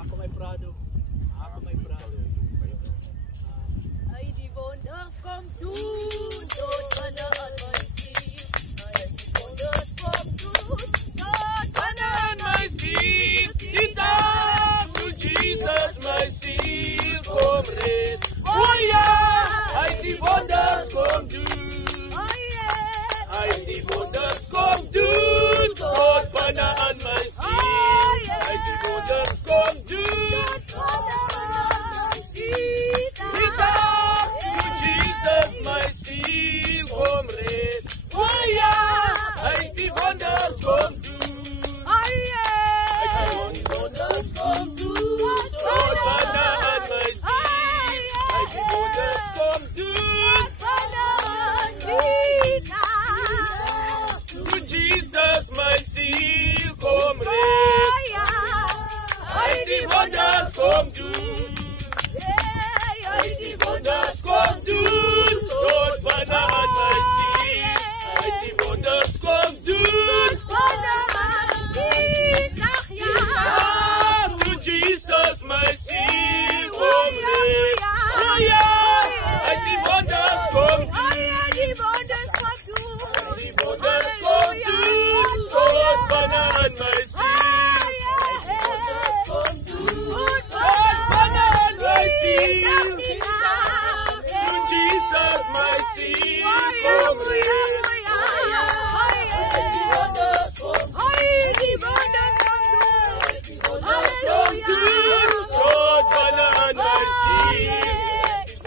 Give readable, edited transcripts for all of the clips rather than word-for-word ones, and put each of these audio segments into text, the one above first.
Ako may Prado. Ako may Prado. Ay, die Wunders kommt du, dort wanne an mein Ziel. Ay, die Wunders kommt du, dort wanne an mein Ziel. Die Tag zu Jesus, mein Ziel, komm red. Oh ja, ay, die Wunders kommt du. Oh yeah. Ay, die Wunders kommt du, dort wanne an mein Ziel. Ay, die Wunders kommt du. Come to, I die Wunders come to, Lord, Banner an mein Ziel. I die Wunders come to, to Jesus, my Ziel, komm red. Oh ja, I die Wunders come to, die Wunders come to, Lord, Banner an mein Ziel.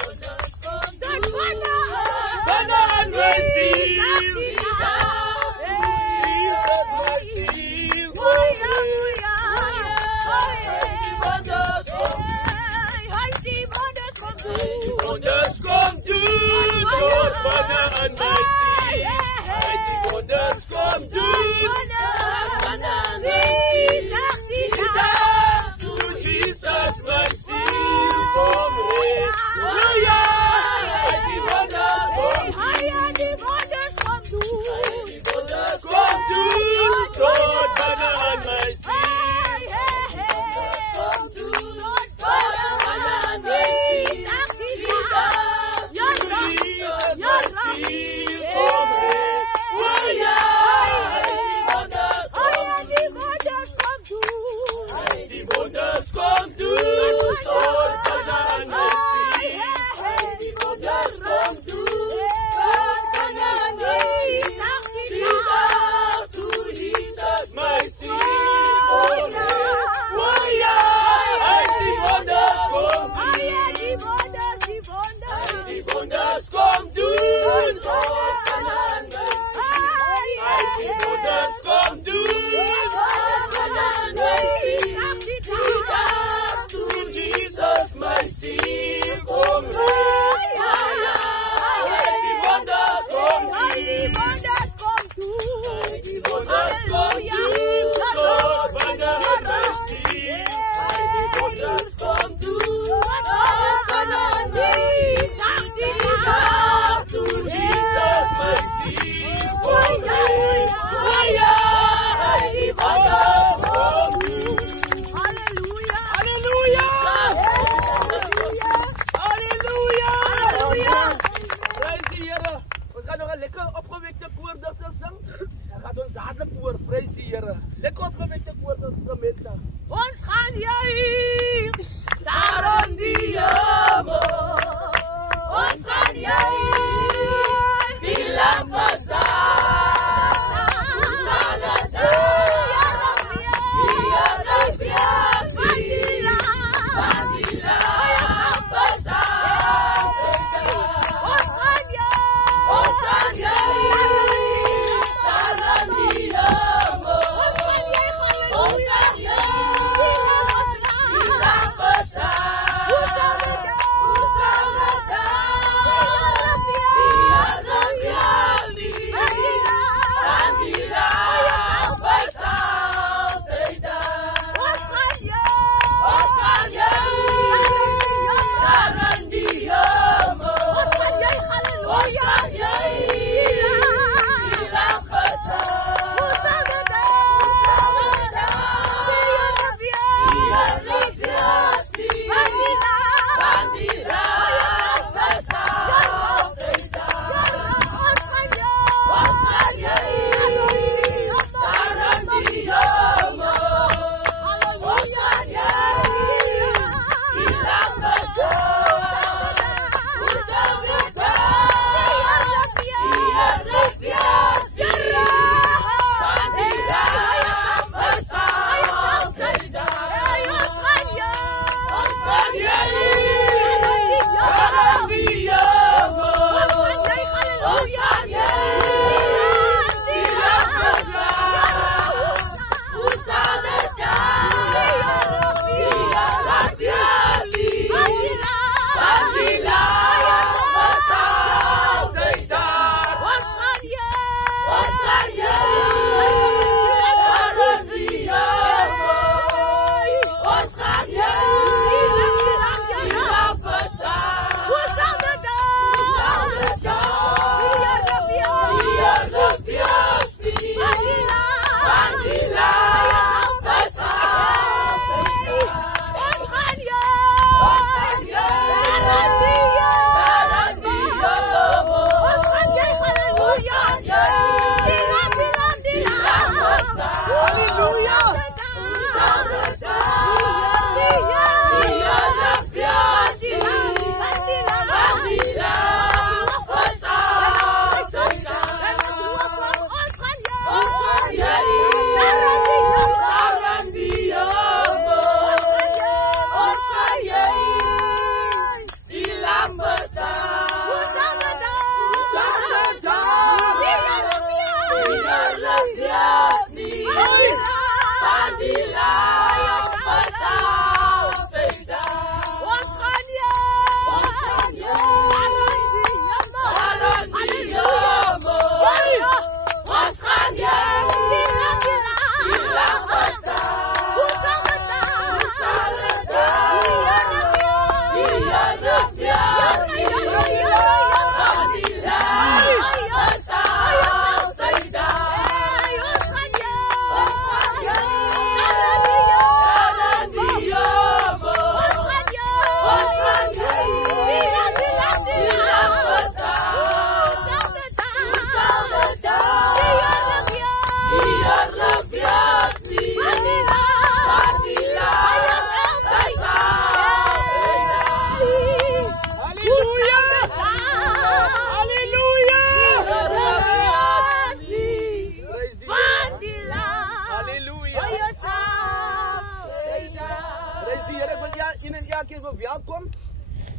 een en elkeen verwelkom.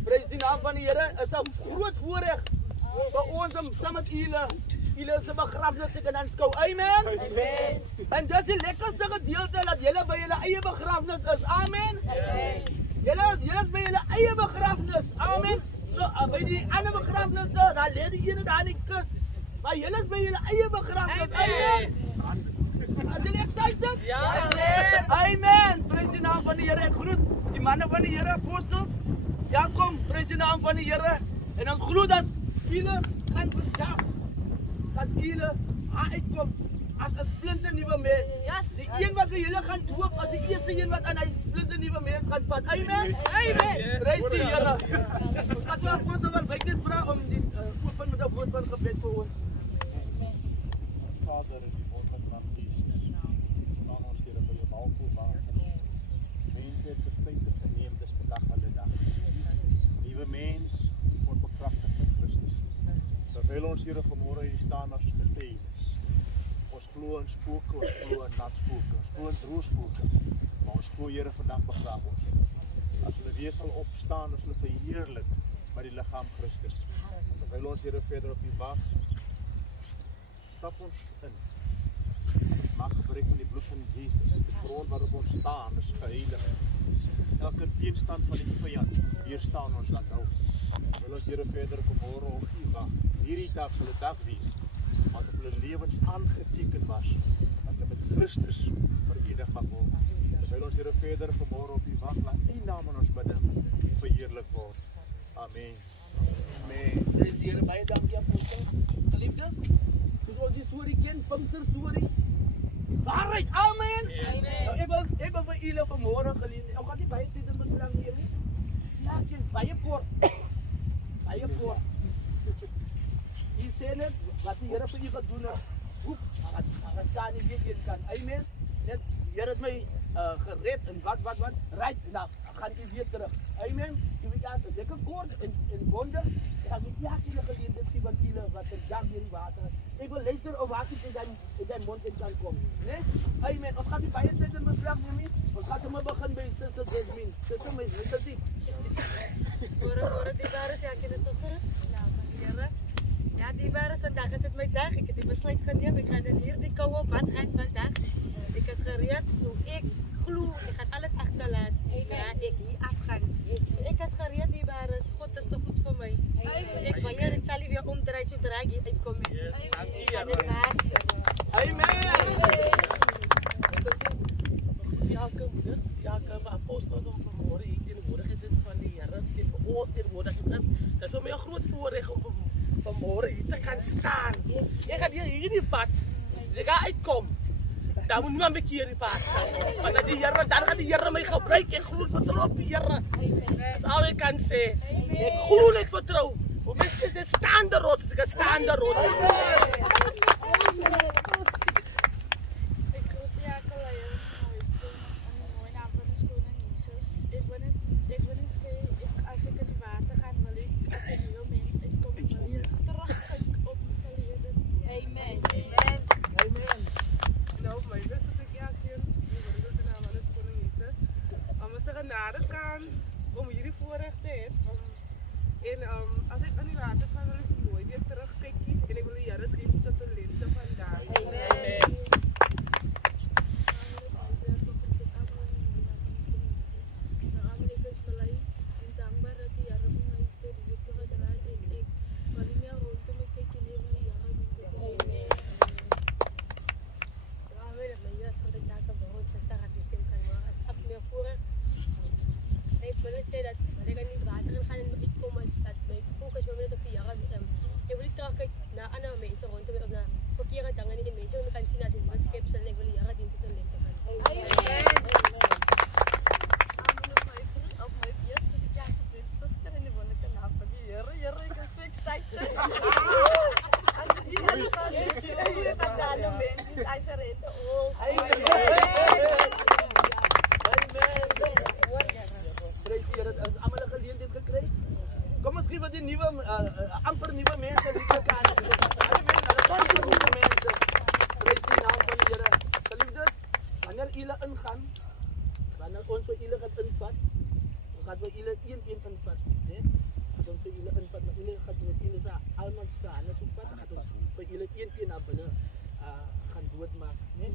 Prys die naam van die Here. Is 'n groot voorreg vir ons om saam met julle se begrafnis te kan aanskou. Amen. Amen. En dis die lekkerste gedeelte dat julle by julle eie begrafnis is. Amen. Julle is by julle eie begrafnis. Amen. So by die ander begrafnis daar lê die ene daar in die kus. Maar julle is by julle eie begrafnis. Amen. Are you excited? Ja. Amen. Prys die naam van die Here. Ek groet die manne van die Here, apostels. Ja, kom, prys die naam van die Here. En dan glo dat julle gaan vandag julle uitkom as 'n splinte nuwe mens. Yes. Die een wat julle gaan doop as die eerste een wat aan hy splinte nuwe mens gaan vat. Amen. Amen. Prys die Here. Ons gaan nou ons wil baie net vra om die open met 'n woord van gebed vir ons. Vader, in die wonder van Jesus, staan ons hier by jou balkoel waar. Mense het besluit geneem, dis vandag hulle dag. Nuwe mens word bekragtig met Christus. Terwyl ons hier vanmôre hier staan as getuies. Ons glo in spooke, ons glo in natspooke, ons glo in droëspooke, maar ons glo Here vandag begraaf ons. As hulle weer sal opstaan, as hulle verheerlik met die liggaam Christus. Terwyl ons hier verder op die wag, stap ons in. Ons mag gebruik van die bloed van Jesus. Die grond waarop ons staan is geheilig. Elke teenstand van die vyand, hier staan ons dan nou. Wil ons Here verder vanmôre op U wag. Hierdie dag sal 'n dag wees wat op hulle lewens aangeteken was, dat hulle met Christus verenig mag word. Terwyl ons Here verder vanmôre op U wag, laat U naam in ons midde verheerlik word. Amen. Amen. Prys die Here, baie dankie apostel. Geliefdes, soos ons die storie ken, Pinkster storie. Waarheid, amen. Nou, ek wil vir julle vanmôre gelees. Ek gaan nie baie tyd in beslag neem nie. Ja, ek is baie kort. Baie kort. Jy sê net wat die Here vir u gedoen het. Hoe gaan staan nie weet jy kan. Amen. Net die Here het my gered en wat right nou gaan u weer terug. Amen. Jy weet aan lekker kort en bonde. Ja, ek ja julle gelees dit sien wat julle wat er dag deur die water. Ek wil luister of wat in dan mond in kan kom, né? Amen. Ons gaan nie baie tyd in beslag neem nie. Ons gaan sommer begin by Suster Jasmine. Suster my dit. Voor die bares ja, ken dit tog vir? Ja, van die Here. Ja, die bares vandag is dit my dag. Ek het die besluit geneem. Ek gaan in hierdie koue pad gaan vandag. Ek is gereed, so ek glo ek gaan alles agterlaat. Ja, ek hier afgaan. Ek is gereed die bares. God is te goed vir my. Ek wanneer ek sal weer omdraai sodra ek hier uitkom. Amen. Ja, kom apostel dan vanmôre hier teenwoordig is van die Here, dit vir ons teenwoordig is. Dit is vir my 'n groot voorreg om vanmôre hier te kan staan. Ek gaan hierdie pad. Ek gaan uitkom. Dan moet niemand bekeer die pad. Want dan gaan die Here my gebruik. Ek glo vertrou op die Here. Dis al ek kan sê. Ek glo net vertrou. Hoe mens dit staande rots, ek staande rots. Om hierdie voorreg te hê. En as ek aan die water gaan, wil ek mooi weer terugkyk en ek wil die Here gee tot talente vandag. Amen. amper nuwe mense liefde kan. Alle nuwe mense. Prys die naam van die Here. Geliefdes, wanneer julle ingaan, wanneer ons vir julle gaan invat, gaat we julle een invat, né? Gaan ons vir julle invat, maar julle gaan met julle se almal se hande so vat, gaan ons vir julle een na binne gaan doodmaak, né?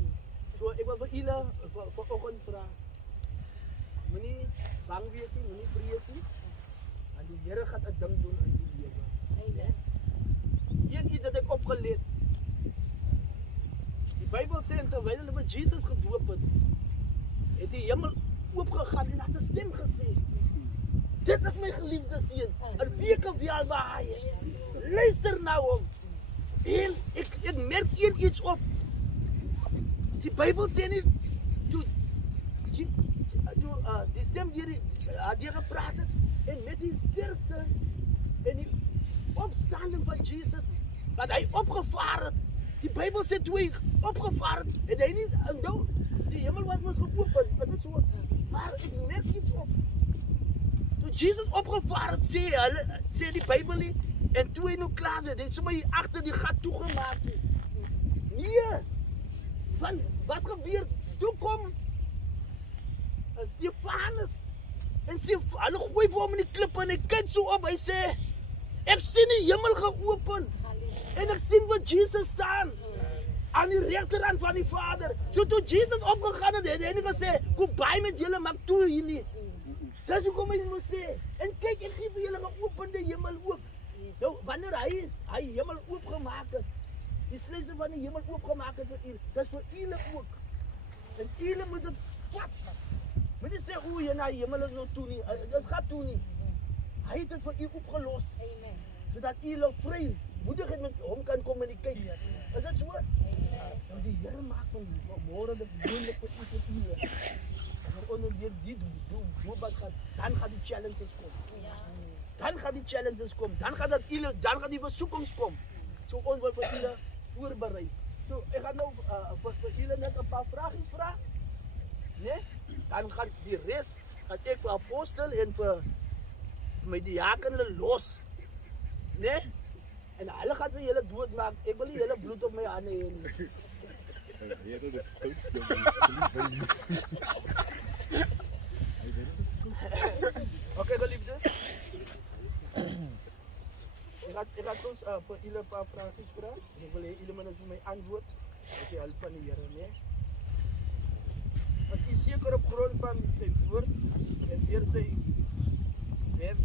So ek wil vir julle vanoggend vra, moenie bang wees nie, moenie vrees nie. En die Here gaan 'n ding doen in die lewe. Amen. Een iets wat ek opgeleer. Die Bybel sê terwyl hulle met Jesus gedoop het die hemel oopgegaan en het 'n stem gesê: "Dit is my geliefde seun, en wie kan wel waar hy is. Luister nou hom." En ek merk iets op. Die Bybel sê nie die stem die gepraat het en met die sterfte en die opstanding van Jesus wat hy opgevaar het. Die Bybel sê toe hy opgevaar het hy nie onthou die hemel was mos geopen, is dit so? Maar ek merk iets op. Toe Jesus opgevaar het, sê die Bybel nie, en toe hy nou klaar is, het sommer hier agter die gat toegemaak. Nee. Van wat gebeur? Toe kom Stefanus en hulle gooi vir hom in die klippe en hy kyk so op, hy sê: "Ek sien die hemel geopen en ek sien wat Jesus staan aan die regterhand van die Vader." So toe Jesus opgegaan het, het hy nie gesê: "Kom by met julle, maak toe hier nie." Dis hoekom hy moet sê, en kyk, ek gee vir julle 'n geopende hemel ook. Nou wanneer hy hemel oopgemaak het, die sluise van die hemel oopgemaak het vir u, dis vir julle ook. En julle moet dit vat. Moet nie sê, "O, jy na hemel is nou toe nie." Dit gaan toe nie. Hy het dit vir u opgelos. Amen. Sodat u vry moedigheid met hom kan kommunikeer. Is dit so? Nou die Here maak van môre dit moontlik vir u en u. En onder die doen, dan gaan die challenges kom. Dan gaan die challenges kom. Dan gaan die versoekings kom. So ons wil vir julle voorberei. So ek gaan nou vir julle net 'n paar vragies vra. Nee? Dan gaan die res gaan ek vir apostel en vir my diakens los. Nee? En hulle gaan vir julle doodmaak. Ek wil nie julle bloed op my hande hê nie. Okay, geliefdes. Ek gaan ons vir julle 'n paar vragies vra. Ek wil hê julle moet vir my antwoord met die hulp van die Here, nee. As u seker op grond van sy woord en deur sy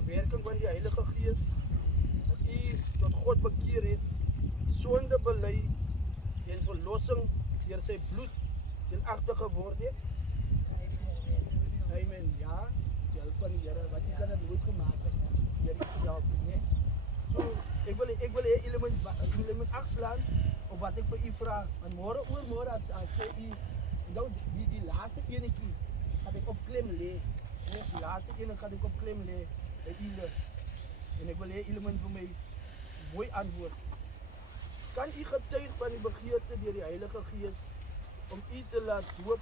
werking van die Heilige Gees dat u tot God bekeer het, sonde bely en verlossing deur sy bloed deelagtig geword het. Amen. Ja, die hulp van die Here wat u kan dit nooit gemaak het deur uself, nee. So ek wil hê julle moet agslaan op wat ek vir u vra. Want môre as sê u nou die laaste enetjie gaan ek op klem lê. Die laaste ene gaan ek op klem lê by julle. En ek wil hê julle moet vir my mooi antwoord. Kan u getuig van die begeerte deur die Heilige Gees om u te laat doop?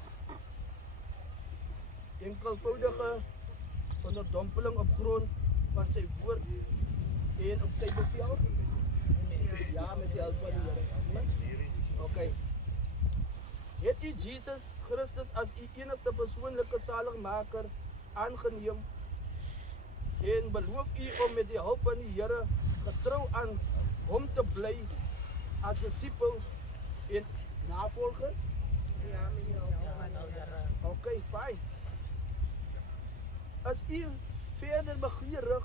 Enkelvoudige onderdompeling op grond van sy woord en op sy bevel? Ja, met die hulp van die Here. Okay. Het u Jesus Christus as u enigste persoonlike saligmaker aangeneem en beloof u om met die hulp van die Here getrou aan hom te bly as disipel en navolger? Ja, met die hulp van die Here. Okay, fine. As u verder begeerig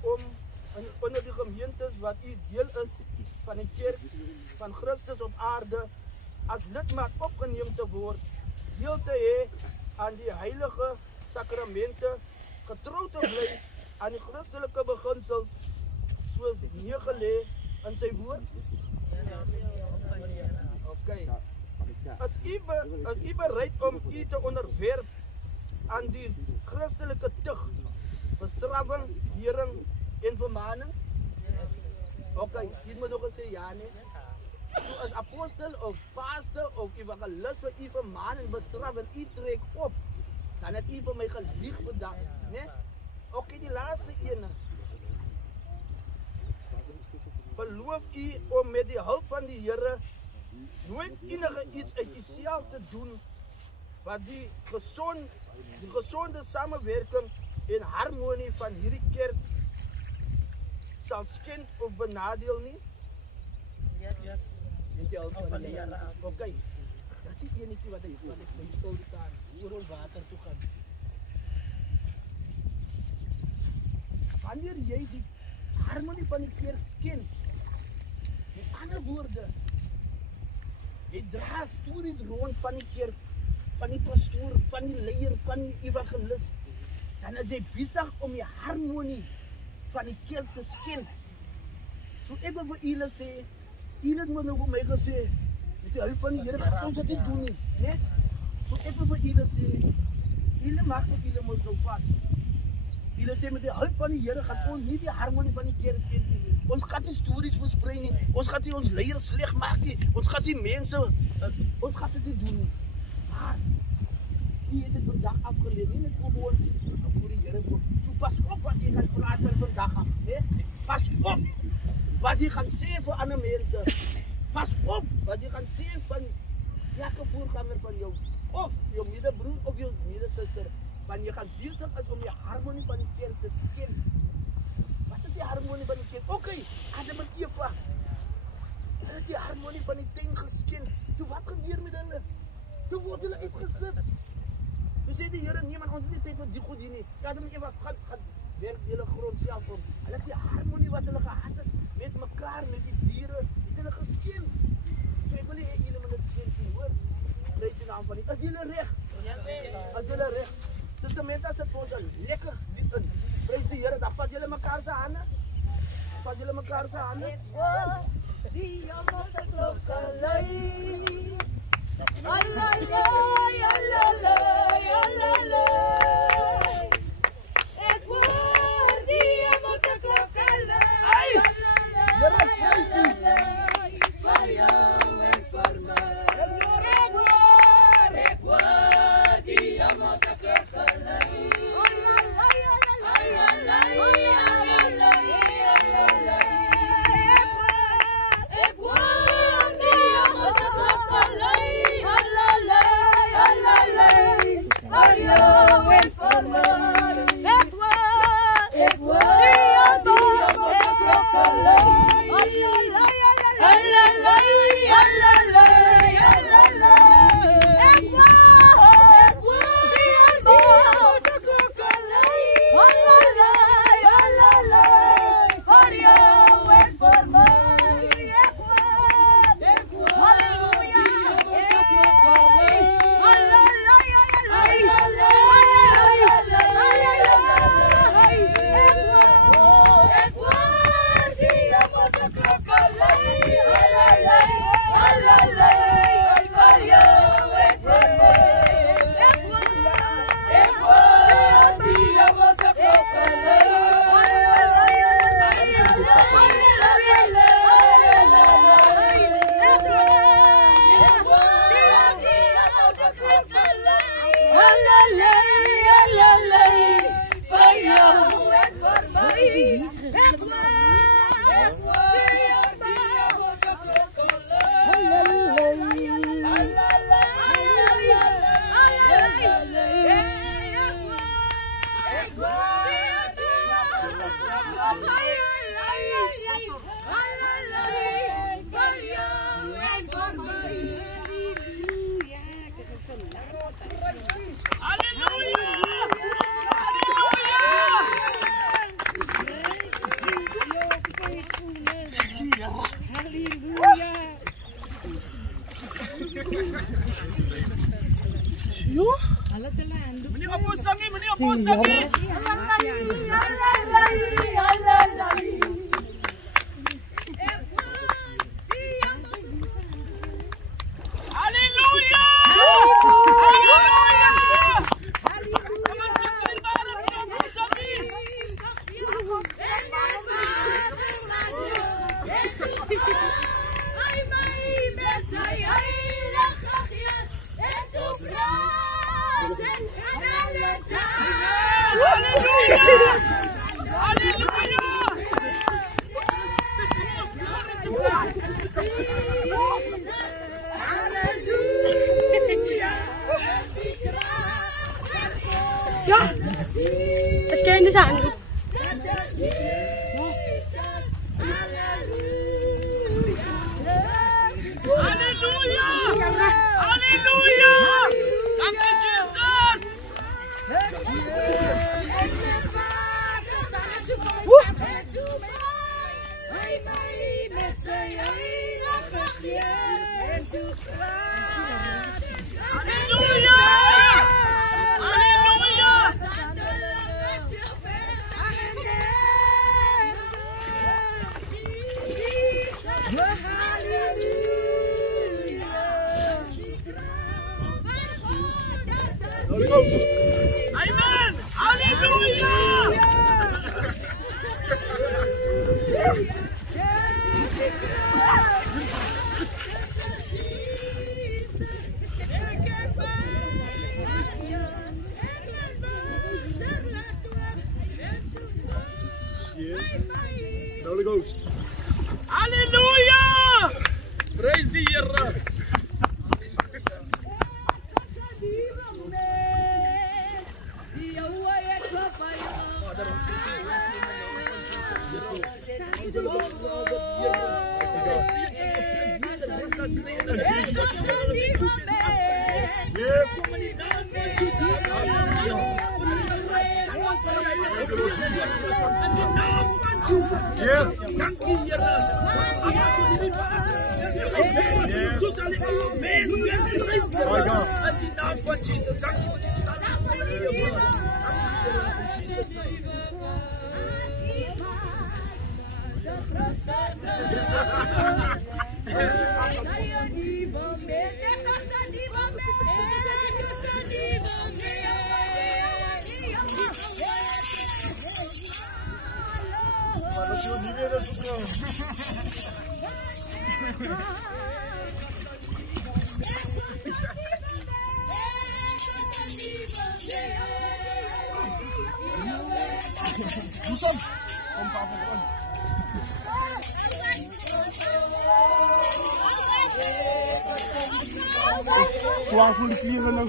om onder die gemeentes wat u deel is van die kerk van Christus op aarde as lidmaat opgeneem te word, deel te hê aan die heilige sakramente, getrou te bly aan die Christelike beginsels soos neergelê in sy woord? Okay. As u bereid om u te onderwerp aan die Christelike tug, bestraffing, hering en vermaning? Okay, jy moet nog sê ja nie. So as apostel of pastor of evangelist vir u vermaan en bestraf en u trek op, dan het u vir my gelieg vandag, né? Okay, die laaste ene. Beloof u om met die hulp van die Here nooit enige iets uit uself te doen wat die die gesonde samenwerking en harmonie van hierdie kerk sal skend of benadeel nie. Yes. Weet jy al Van die Here af. Okay. Dis die enetjie wat hy stil staan, oor ons water toe gaan. Wanneer jy die harmonie van die kerk skend, met ander woorde, jy dra stories rond van die kerk, van die pastoor, van die leier, van die evangelis, dan is jy besig om die harmonie van die kerk te skend. So ek wil vir julle sê, julle het nou vir my gesê, met die hulp van die Here gaan ons dit nie doen nie, né? So ek wil vir julle sê, julle maak wat julle moet nou vas. Julle sê met die hulp van die Here gaan ons nie die harmonie van die kerk skend nie. Ons gaan nie stories versprei nie. Ons gaan nie ons leiers sleg maak nie. Ons gaan nie mense, ons gaan dit nie doen nie. Maar jy het dit vandag afgeleer, nie net om ons voor die Here kom. So pas op wat jy gaan praat van vandag af, né? Pas op wat jy gaan sê vir ander mense. Pas op wat jy gaan sê van elke voorganger van jou, of jou medebroer of jou medesuster, want jy gaan besig is om die harmonie van die kerk te skend. Wat is die harmonie van die kerk? Okay, Adam en Eva, hulle het die harmonie van die tuin geskend. Toe wat gebeur met hulle? Toe word hulle uitgesit. Toe sê die Here, nee man, ons het nie tyd vir die goed hier nie. Adam en Eva gaan werk die hele grond self om. Hulle het die harmonie wat hulle gehad het met mekaar, met die diere, het hulle geskend. So ek wil hê julle moet dit skend, hoor. Prys die naam van die. Is julle reg? As julle reg. Samantha sit vir ons 'n lekker lied in. Prys die Here, dan vat julle mekaar se hande. Vat julle mekaar se hande. Die jammer se klokke lui. Alalai, alalai, alalai. Ek hoor die jammer se klokke lui. Here, prys U. Vir jou en vir my. Ek hoor die jammer se klokke lui. Alalai, alalai, alalai. Ek hoor die jammer se klokke lui. Alalai, alalai. Vir jou en vir my. Ek hoor die jammer se klokke lui. Alalai, alalai, alalai, alalai. Ek hoor die jammer se klokke lui. Alalai, alalai. Vir jou en vir my. Ek hoor, halleluja. Ek hoor, alalai, alalai, alalai, alalai. Ek hoor die jammer se klokke lui. Alalai, alalai. Vir jou en vir my. Ek hoor die jammer se klokke lui. Alalai, Meneer Oposangi, meneer Oposangi. Halleluja! Halleluja! Es kan di sana. Halleluja! Halleluja! Dank u Jesus! Halleluja! Halleluja! Amen! Halleluja! Holy Ghost. Halleluja! Praise die Here. Zwaar voor de klieren nou.